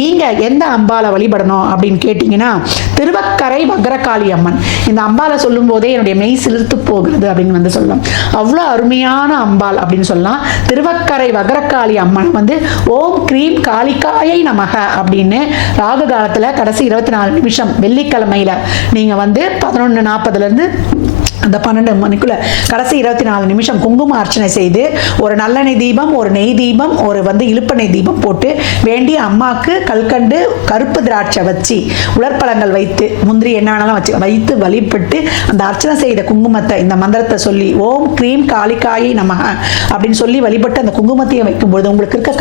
நீங்கள் எந்த அம்பாலை வழிபடணும் அப்படின்னு கேட்டிங்கன்னா திருவக்கரை வக்ரகாளி அம்மன். இந்த அம்பாலை சொல்லும் போதே என்னுடைய மெய் சிலிர்த்து போகிறது அப்படின்னு வந்து சொல்லலாம். அவ்வளோ அருமையான அம்பாள் அப்படின்னு சொல்லலாம். திருவக்கரை வக்ரகாளி அம்மன் வந்து ஓம் கிரீம் காளிகாயை நமக அப்படின்னு ராகு காலத்தில் கடைசி 24 நிமிஷம் வெள்ளிக்கிழமையில் நீங்கள் வந்து 11:40 அந்த 12 மணிக்குள்ள கடைசி 24 நிமிஷம் குங்கும அர்ச்சனை செய்து ஒரு நல்லெண்ணெய் தீபம், ஒரு நெய் தீபம், ஒரு வந்து இழுப்பெண்ணெய் தீபம் போட்டு வேண்டிய அம்மாவுக்கு கல்கண்டு கருப்பு திராட்சை வச்சு உலர்பழங்கள் வைத்து முந்திரி என்ன வேணாலும் வைத்து வழிபட்டு அந்த அர்ச்சனை செய்த குங்குமத்தை இந்த மந்திரத்தை சொல்லி ஓம் கிரீம் காளிகாயை நமக அப்படின்னு சொல்லி வழிபட்டு அந்த குங்குமத்தையும் வைக்கும்பொழுது உங்களுக்கு இருக்க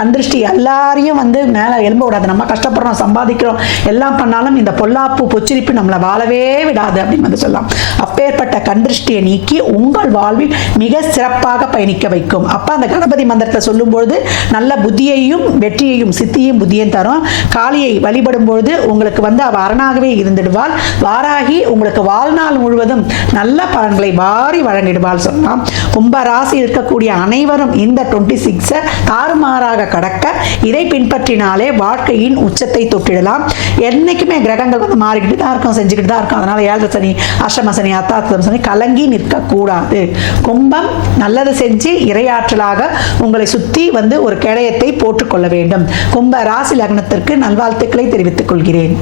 கண்திருஷ்டி எல்லாரையும் வந்து மேலே எழும்ப விடாது. நம்ம கஷ்டப்படுறோம், சம்பாதிக்கிறோம், எல்லாம் பண்ணாலும் இந்த பொல்லாப்பு பொச்சிரிப்பு நம்மளை வாழவே விடாது அப்படின்னு வந்து சொல்லலாம். அப்பேற்பட்ட கண்திருஷ்டியை நீக்கி உங்கள் வாழ்வில் மிக சிறப்பாக பயணிக்க வைக்கும். அப்போ அந்த கணபதி மந்திரத்தை சொல்லும்பொழுது நல்ல புத்தியையும் வெற்றியையும் சித்தியும் புத்தியும் தரும். காளியை வழிபடும் பொழுது உங்களுக்கு வந்து அவ அரணாகவே இருந்துடுவாள். வாராகி உங்களுக்கு வாழ்நாள் முழுவதும் நல்ல பலன்களை வாரி வழங்கிடுவாள் சொல்லலாம். கும்பராசி இருக்கக்கூடிய அனைவரும் இந்த 26 தாறுமாறாக கடக்க இதை பின்பற்றினாலே வாழ்க்கையின் உச்சத்தை தொட்டிடலாம். என்னைக்குமே கிரகங்கள் வந்து மாறிக்கிட்டு தான் இருக்கும், செஞ்சுக்கிட்டு தான் இருக்கும். அதனால 7 சனி, அஷ்டம சனி, அத்தாத்தம் சனி கலங்கி நிற்கக்கூடாது. கும்பம் நல்லது செஞ்சு இரையாற்றலாக உங்களை சுற்றி வந்து ஒரு கேடயத்தை போட்டுக்கொள்ள வேண்டும். கும்ப ராசி லக்னத்திற்கு நல்வாழ்த்துக்களை தெரிவித்துக் கொள்கிறேன்.